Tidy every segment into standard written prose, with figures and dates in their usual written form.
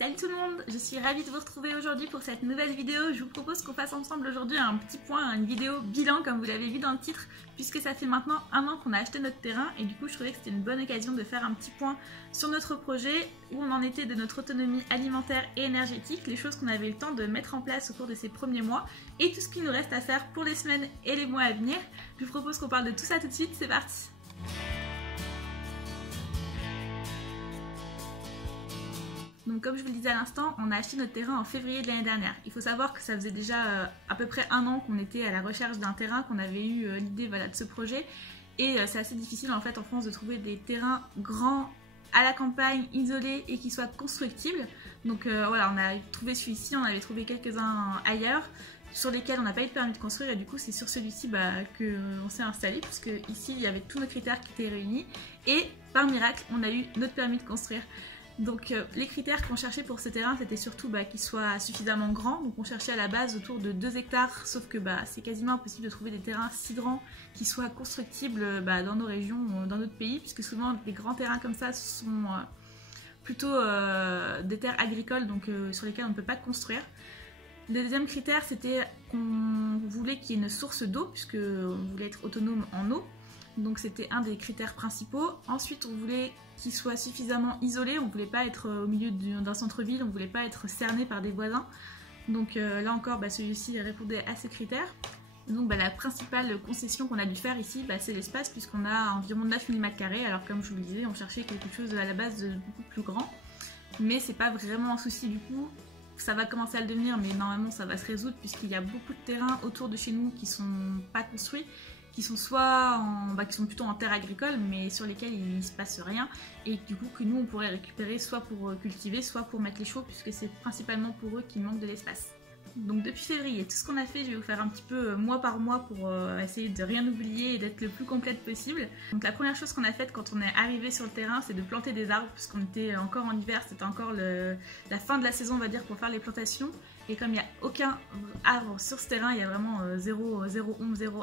Salut tout le monde, je suis ravie de vous retrouver aujourd'hui pour cette nouvelle vidéo. Je vous propose qu'on fasse ensemble aujourd'hui un petit point, une vidéo bilan comme vous l'avez vu dans le titre, puisque ça fait maintenant un an qu'on a acheté notre terrain et du coup je trouvais que c'était une bonne occasion de faire un petit point sur notre projet, où on en était de notre autonomie alimentaire et énergétique, les choses qu'on avait eu le temps de mettre en place au cours de ces premiers mois et tout ce qu'il nous reste à faire pour les semaines et les mois à venir. Je vous propose qu'on parle de tout ça tout de suite, c'est parti! Donc comme je vous le disais à l'instant, on a acheté notre terrain en février de l'année dernière. Il faut savoir que ça faisait déjà à peu près un an qu'on était à la recherche d'un terrain, qu'on avait eu l'idée de ce projet. Et c'est assez difficile en fait en France de trouver des terrains grands, à la campagne, isolés et qui soient constructibles. Donc voilà, on a trouvé celui-ci, on avait trouvé quelques-uns ailleurs sur lesquels on n'a pas eu de permis de construire et du coup c'est sur celui-ci qu'on s'est installé, puisque ici il y avait tous nos critères qui étaient réunis et par miracle on a eu notre permis de construire. Donc les critères qu'on cherchait pour ce terrain, c'était surtout qu'il soit suffisamment grand. Donc on cherchait à la base autour de 2 hectares, sauf que c'est quasiment impossible de trouver des terrains si grands qui soient constructibles dans nos régions, dans notre pays, puisque souvent les grands terrains comme ça sont plutôt des terres agricoles, donc sur lesquelles on ne peut pas construire. Le deuxième critère, c'était qu'on voulait qu'il y ait une source d'eau, puisqu'on voulait être autonome en eau. Donc c'était un des critères principaux. Ensuite, on voulait qu'il soit suffisamment isolé, on ne voulait pas être au milieu d'un centre-ville, on ne voulait pas être cerné par des voisins. Donc là encore, celui-ci répondait à ces critères. Donc la principale concession qu'on a dû faire ici, c'est l'espace, puisqu'on a environ 9000 m². Alors comme je vous le disais, on cherchait quelque chose à la base de beaucoup plus grand. Mais c'est pas vraiment un souci du coup. Ça va commencer à le devenir, mais normalement ça va se résoudre, puisqu'il y a beaucoup de terrains autour de chez nous qui sont pas construits, qui sont soit qui sont plutôt en terre agricole, mais sur lesquels il ne se passe rien, et du coup que nous on pourrait récupérer soit pour cultiver, soit pour mettre les chaux, puisque c'est principalement pour eux qu'il manque de l'espace. Donc depuis février, tout ce qu'on a fait, je vais vous faire un petit peu mois par mois pour essayer de rien oublier et d'être le plus complète possible. Donc la première chose qu'on a faite quand on est arrivé sur le terrain, c'est de planter des arbres, puisqu'on était encore en hiver, c'était encore la fin de la saison on va dire pour faire les plantations. Et comme il n'y a aucun arbre sur ce terrain, il y a vraiment zéro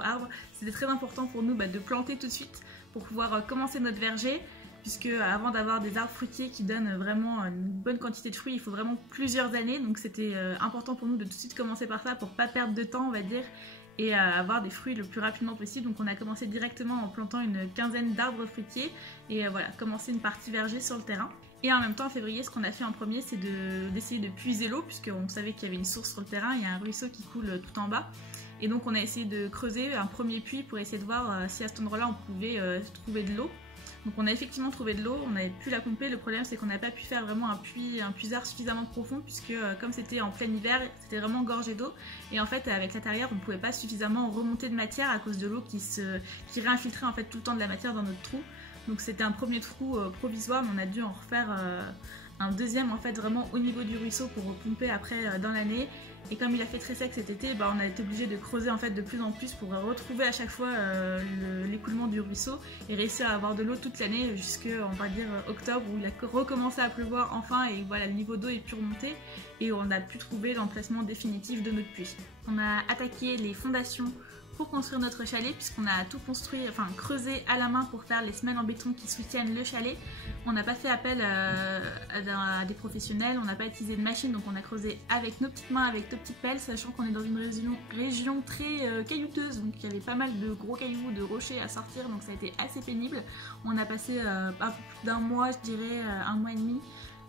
arbre, c'était très important pour nous de planter tout de suite pour pouvoir commencer notre verger, puisque avant d'avoir des arbres fruitiers qui donnent vraiment une bonne quantité de fruits, il faut vraiment plusieurs années. Donc c'était important pour nous de tout de suite commencer par ça pour pas perdre de temps on va dire, et avoir des fruits le plus rapidement possible. Donc on a commencé directement en plantant une quinzaine d'arbres fruitiers et voilà, commencer une partie verger sur le terrain. Et en même temps en février, ce qu'on a fait en premier, c'est d'essayer de puiser l'eau, puisqu'on savait qu'il y avait une source sur le terrain, il y a un ruisseau qui coule tout en bas. Et donc on a essayé de creuser un premier puits pour essayer de voir si à cet endroit-là on pouvait trouver de l'eau. Donc on a effectivement trouvé de l'eau, on avait pu la pomper. Le problème c'est qu'on n'a pas pu faire vraiment un puisard suffisamment profond, puisque comme c'était en plein hiver, c'était vraiment gorgé d'eau. Et en fait avec la terrière on ne pouvait pas suffisamment remonter de matière à cause de l'eau qui réinfiltrait en fait tout le temps de la matière dans notre trou. Donc c'était un premier trou provisoire, mais on a dû en refaire un deuxième en fait vraiment au niveau du ruisseau pour pomper après dans l'année. Et comme il a fait très sec cet été, on a été obligé de creuser en fait de plus en plus pour retrouver à chaque fois l'écoulement du ruisseau et réussir à avoir de l'eau toute l'année jusqu'à on va dire octobre, où il a recommencé à pleuvoir enfin et voilà, le niveau d'eau est pu remonter et on a pu trouver l'emplacement définitif de notre puits. On a attaqué les fondations pour construire notre chalet, puisqu'on a tout construit, creusé à la main pour faire les semelles en béton qui soutiennent le chalet. On n'a pas fait appel à des professionnels, on n'a pas utilisé de machine, donc on a creusé avec nos petites mains, avec nos petites pelles, sachant qu'on est dans une région très caillouteuse, donc il y avait pas mal de gros cailloux, de rochers à sortir, donc ça a été assez pénible. On a passé un peu plus d'un mois, je dirais un mois et demi,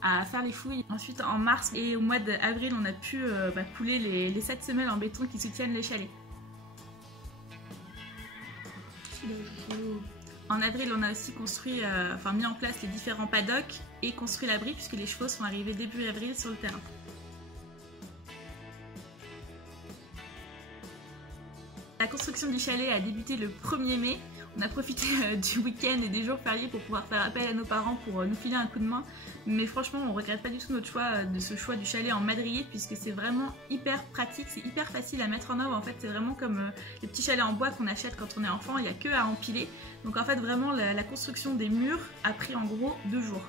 à faire les fouilles. Ensuite en mars et au mois d'avril, on a pu couler les 7 semelles en béton qui soutiennent le chalet. En avril, on a aussi construit, mis en place les différents paddocks et construit l'abri, puisque les chevaux sont arrivés début avril sur le terrain. La construction du chalet a débuté le 1er mai. On a profité du week-end et des jours fériés pour pouvoir faire appel à nos parents pour nous filer un coup de main. Mais franchement, on ne regrette pas du tout notre choix ce choix du chalet en madrier, puisque c'est vraiment hyper pratique, c'est hyper facile à mettre en œuvre. En fait, c'est vraiment comme les petits chalets en bois qu'on achète quand on est enfant, il n'y a que à empiler. Donc en fait, vraiment, la construction des murs a pris en gros 2 jours.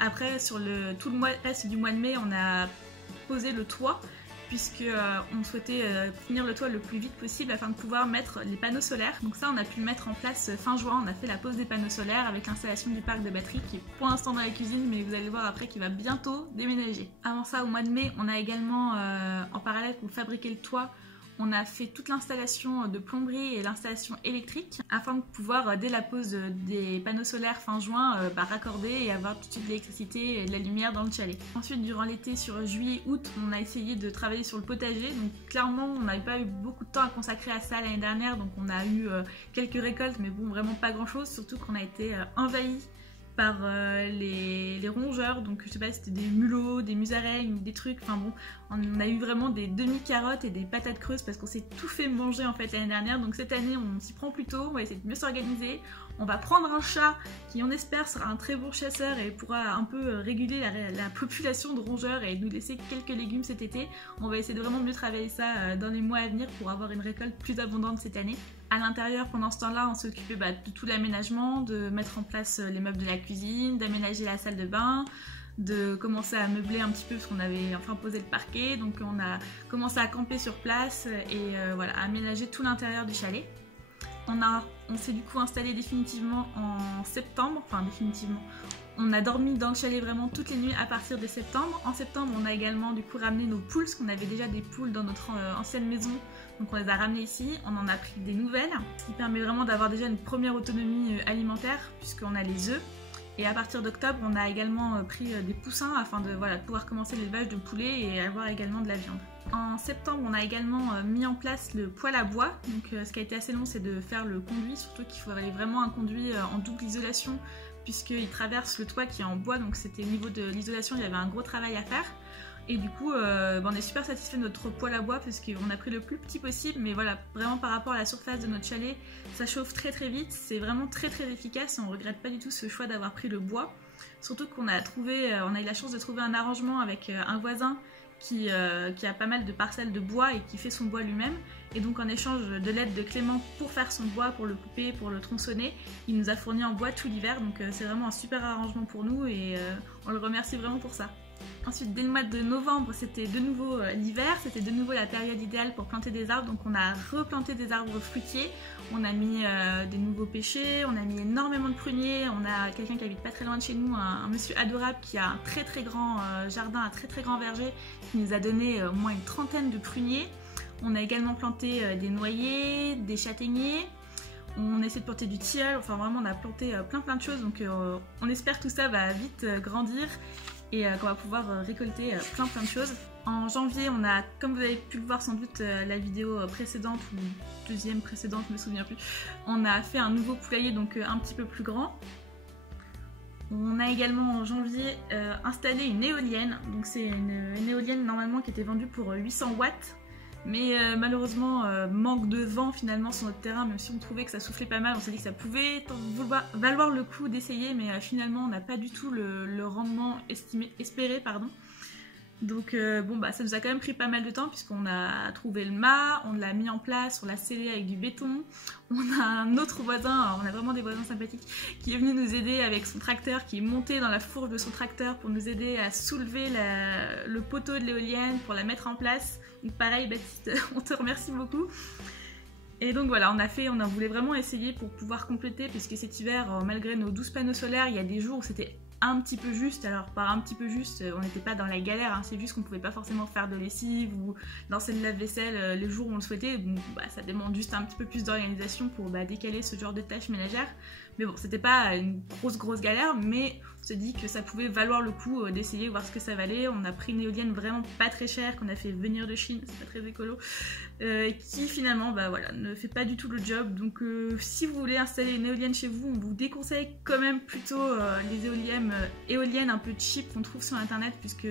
Après, sur tout le reste du mois de mai, on a posé le toit. puisque on souhaitait finir le toit le plus vite possible afin de pouvoir mettre les panneaux solaires. Donc ça, on a pu le mettre en place fin juin. On a fait la pose des panneaux solaires avec l'installation du parc de batterie qui est pour l'instant dans la cuisine, mais vous allez voir après qu'il va bientôt déménager. Avant ça, au mois de mai, on a également en parallèle pour fabriquer le toit, on a fait toute l'installation de plomberie et l'installation électrique afin de pouvoir, dès la pose des panneaux solaires fin juin, raccorder et avoir tout de suite de l'électricité et de la lumière dans le chalet. Ensuite, durant l'été, sur juillet-août, on a essayé de travailler sur le potager. Donc clairement, on n'avait pas eu beaucoup de temps à consacrer à ça l'année dernière. Donc on a eu quelques récoltes, mais bon, vraiment pas grand-chose. Surtout qu'on a été envahis par les rongeurs, donc je sais pas si c'était des mulots, des musaraignes ou des trucs, enfin bon, on a eu vraiment des demi-carottes et des patates creuses parce qu'on s'est tout fait manger en fait l'année dernière. Donc cette année on s'y prend plus tôt, on va essayer de mieux s'organiser, on va prendre un chat qui on espère sera un très bon chasseur et pourra un peu réguler la population de rongeurs et nous laisser quelques légumes cet été. On va essayer de vraiment mieux travailler ça dans les mois à venir pour avoir une récolte plus abondante cette année. À l'intérieur, pendant ce temps-là, on s'est occupé de tout l'aménagement, de mettre en place les meubles de la cuisine, d'aménager la salle de bain, de commencer à meubler un petit peu parce qu'on avait enfin posé le parquet. Donc on a commencé à camper sur place et voilà, à aménager tout l'intérieur du chalet. On s'est du coup installé définitivement en septembre, enfin définitivement. On a dormi dans le chalet vraiment toutes les nuits à partir de septembre. En septembre, on a également du coup ramené nos poules, parce qu'on avait déjà des poules dans notre ancienne maison. Donc on les a ramenées ici, on en a pris des nouvelles, ce qui permet vraiment d'avoir déjà une première autonomie alimentaire, puisqu'on a les œufs. Et à partir d'octobre, on a également pris des poussins afin de pouvoir commencer l'élevage de poulets et avoir également de la viande. En septembre, on a également mis en place le poêle à bois. Donc ce qui a été assez long, c'est de faire le conduit, surtout qu'il faudrait vraiment un conduit en double isolation, puisqu'il traverse le toit qui est en bois, donc c'était au niveau de l'isolation, il y avait un gros travail à faire. Et du coup, on est super satisfait de notre poêle à bois parce qu'on a pris le plus petit possible, mais voilà, vraiment par rapport à la surface de notre chalet, ça chauffe très très vite, c'est vraiment très très efficace et on regrette pas du tout ce choix d'avoir pris le bois. Surtout qu'on a eu la chance de trouver un arrangement avec un voisin qui a pas mal de parcelles de bois et qui fait son bois lui-même. Et donc en échange de l'aide de Clément pour faire son bois, pour le couper, pour le tronçonner, il nous a fourni en bois tout l'hiver, donc c'est vraiment un super arrangement pour nous et on le remercie vraiment pour ça. Ensuite, dès le mois de novembre, c'était de nouveau l'hiver, c'était de nouveau la période idéale pour planter des arbres, donc on a replanté des arbres fruitiers, on a mis des nouveaux pêchers, on a mis énormément de pruniers, on a quelqu'un qui habite pas très loin de chez nous, un monsieur adorable qui a un très très grand jardin, un très très grand verger, qui nous a donné au moins une trentaine de pruniers. On a également planté des noyers, des châtaigniers, on essaie de planter du tilleul, enfin vraiment on a planté plein de choses, donc on espère que tout ça va vite grandir et qu'on va pouvoir récolter plein de choses. En janvier, on a, comme vous avez pu le voir sans doute la vidéo précédente ou deuxième précédente, je me souviens plus, on a fait un nouveau poulailler donc un petit peu plus grand. On a également en janvier installé une éolienne, donc c'est une éolienne normalement qui était vendue pour 800 watts. Mais malheureusement, manque de vent finalement sur notre terrain, même si on trouvait que ça soufflait pas mal, on s'est dit que ça pouvait valoir le coup d'essayer, mais finalement on n'a pas du tout le rendement espéré. Donc ça nous a quand même pris pas mal de temps puisqu'on a trouvé le mât, on l'a mis en place, on l'a scellé avec du béton. On a un autre voisin, on a vraiment des voisins sympathiques, qui est venu nous aider avec son tracteur, qui est monté dans la fourche de son tracteur pour nous aider à soulever le poteau de l'éolienne, pour la mettre en place. Donc pareil Baptiste, on te remercie beaucoup. Et donc voilà, on voulait vraiment essayer pour pouvoir compléter, puisque cet hiver, malgré nos 12 panneaux solaires, il y a des jours où c'était un petit peu juste. Alors par un petit peu juste, on n'était pas dans la galère, hein, c'est juste qu'on pouvait pas forcément faire de lessive ou lancer le lave-vaisselle les jours où on le souhaitait. Donc, ça demande juste un petit peu plus d'organisation pour décaler ce genre de tâches ménagères. Mais bon, c'était pas une grosse galère, mais on s'est dit que ça pouvait valoir le coup d'essayer, voir ce que ça valait. On a pris une éolienne vraiment pas très chère, qu'on a fait venir de Chine, c'est pas très écolo, qui finalement ne fait pas du tout le job. Donc si vous voulez installer une éolienne chez vous, on vous déconseille quand même plutôt les éoliennes un peu cheap qu'on trouve sur internet, puisque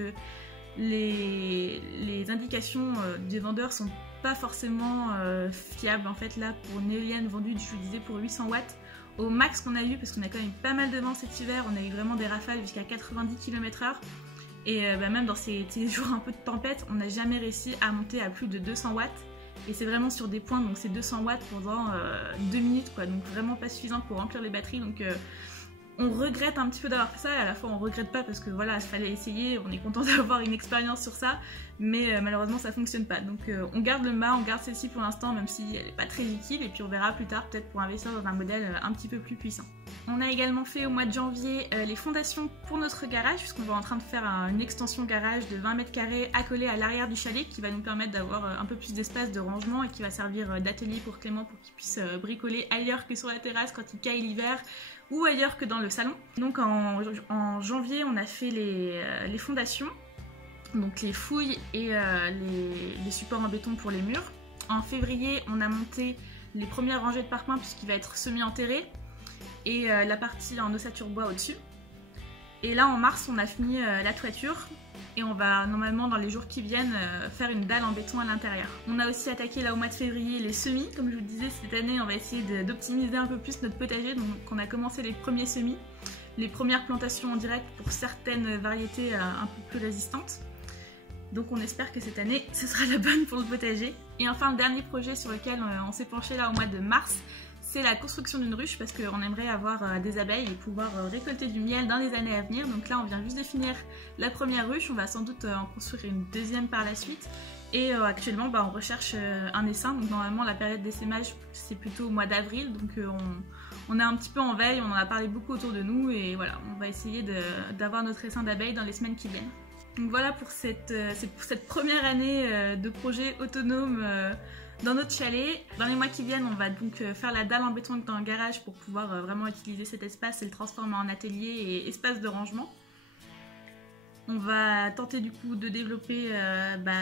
les indications des vendeurs sont pas forcément fiables. En fait là, pour une éolienne vendue, je vous disais, pour 800 watts, au max qu'on a eu, parce qu'on a quand même eu pas mal de vent cet hiver, on a eu vraiment des rafales jusqu'à 90 km/h. Et même dans ces jours un peu de tempête, on n'a jamais réussi à monter à plus de 200 watts. Et c'est vraiment sur des points, donc c'est 200 watts pendant 2 minutes, quoi. Donc vraiment pas suffisant pour remplir les batteries. Donc On regrette un petit peu d'avoir fait ça, et à la fois on regrette pas parce que voilà, il fallait essayer, on est content d'avoir une expérience sur ça, mais malheureusement ça fonctionne pas. Donc on garde le mât, on garde celle-ci pour l'instant, même si elle n'est pas très utile, et puis on verra plus tard peut-être pour investir dans un modèle un petit peu plus puissant. On a également fait au mois de janvier les fondations pour notre garage, puisqu'on va en train de faire une extension garage de 20 mètres carrés accolée à l'arrière du chalet, qui va nous permettre d'avoir un peu plus d'espace de rangement et qui va servir d'atelier pour Clément pour qu'il puisse bricoler ailleurs que sur la terrasse quand il caille l'hiver, ou ailleurs que dans le salon. Donc en janvier, on a fait les fondations, donc les fouilles et les supports en béton pour les murs. En février, on a monté les premières rangées de parpaings puisqu'il va être semi-enterré, et la partie en ossature bois au-dessus. Et là, en mars, on a fini la toiture, et on va normalement dans les jours qui viennent faire une dalle en béton à l'intérieur. On a aussi attaqué là au mois de février les semis. Comme je vous disais, cette année on va essayer d'optimiser un peu plus notre potager, donc on a commencé les premiers semis, les premières plantations en direct pour certaines variétés un peu plus résistantes. Donc on espère que cette année ce sera la bonne pour le potager. Et enfin le dernier projet sur lequel on s'est penché là au mois de mars, c'est la construction d'une ruche, parce qu'on aimerait avoir des abeilles et pouvoir récolter du miel dans les années à venir. Donc là on vient juste de finir la première ruche, on va sans doute en construire une deuxième par la suite. Et actuellement on recherche un essaim, donc normalement la période d'essaimage c'est plutôt au mois d'avril, donc on est un petit peu en veille, on en a parlé beaucoup autour de nous, et voilà, on va essayer d'avoir notre essaim d'abeilles dans les semaines qui viennent. Donc voilà pour cette première année de projet autonome dans notre chalet. Dans les mois qui viennent, on va donc faire la dalle en béton dans le garage pour pouvoir vraiment utiliser cet espace et le transformer en atelier et espace de rangement. On va tenter du coup de développer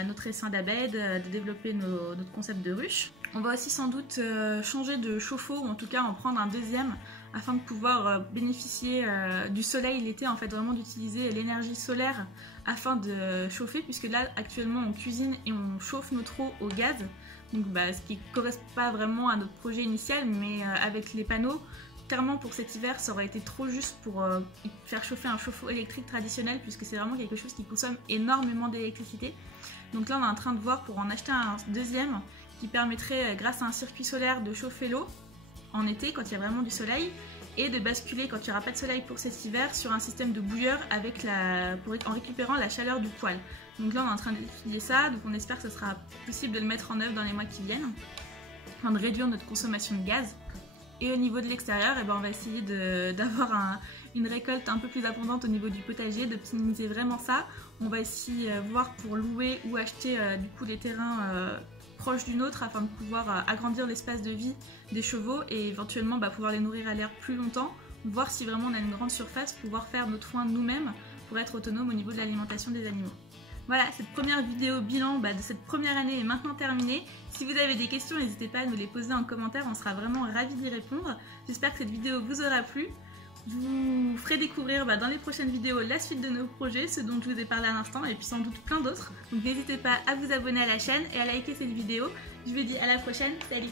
notre essaim d'abeilles, de développer notre concept de ruche. On va aussi sans doute changer de chauffe-eau, ou en tout cas en prendre un deuxième, afin de pouvoir bénéficier du soleil l'été, en fait vraiment d'utiliser l'énergie solaire afin de chauffer, puisque là actuellement on cuisine et on chauffe notre eau au gaz, donc ce qui ne correspond pas vraiment à notre projet initial, mais avec les panneaux, clairement pour cet hiver ça aurait été trop juste pour faire chauffer un chauffe-eau électrique traditionnel, puisque c'est vraiment quelque chose qui consomme énormément d'électricité. Donc là on est en train de voir pour en acheter un deuxième qui permettrait, grâce à un circuit solaire, de chauffer l'eau en été quand il y a vraiment du soleil, et de basculer quand il n'y aura pas de soleil pour cet hiver sur un système de bouilleur en récupérant la chaleur du poêle. Donc là on est en train d'étudier ça, donc on espère que ce sera possible de le mettre en œuvre dans les mois qui viennent, afin de réduire notre consommation de gaz. Et au niveau de l'extérieur, on va essayer d'avoir une récolte un peu plus abondante au niveau du potager, d'optimiser vraiment ça. On va aussi voir pour louer ou acheter du coup des terrains proches d'une autre, afin de pouvoir agrandir l'espace de vie des chevaux et éventuellement pouvoir les nourrir à l'herbe plus longtemps, voir si vraiment on a une grande surface, pouvoir faire notre foin nous-mêmes pour être autonome au niveau de l'alimentation des animaux. Voilà, cette première vidéo bilan de cette première année est maintenant terminée. Si vous avez des questions, n'hésitez pas à nous les poser en commentaire, on sera vraiment ravis d'y répondre. J'espère que cette vidéo vous aura plu. Je vous ferai découvrir dans les prochaines vidéos la suite de nos projets, ceux dont je vous ai parlé à l'instant, et puis sans doute plein d'autres. Donc n'hésitez pas à vous abonner à la chaîne et à liker cette vidéo. Je vous dis à la prochaine, salut!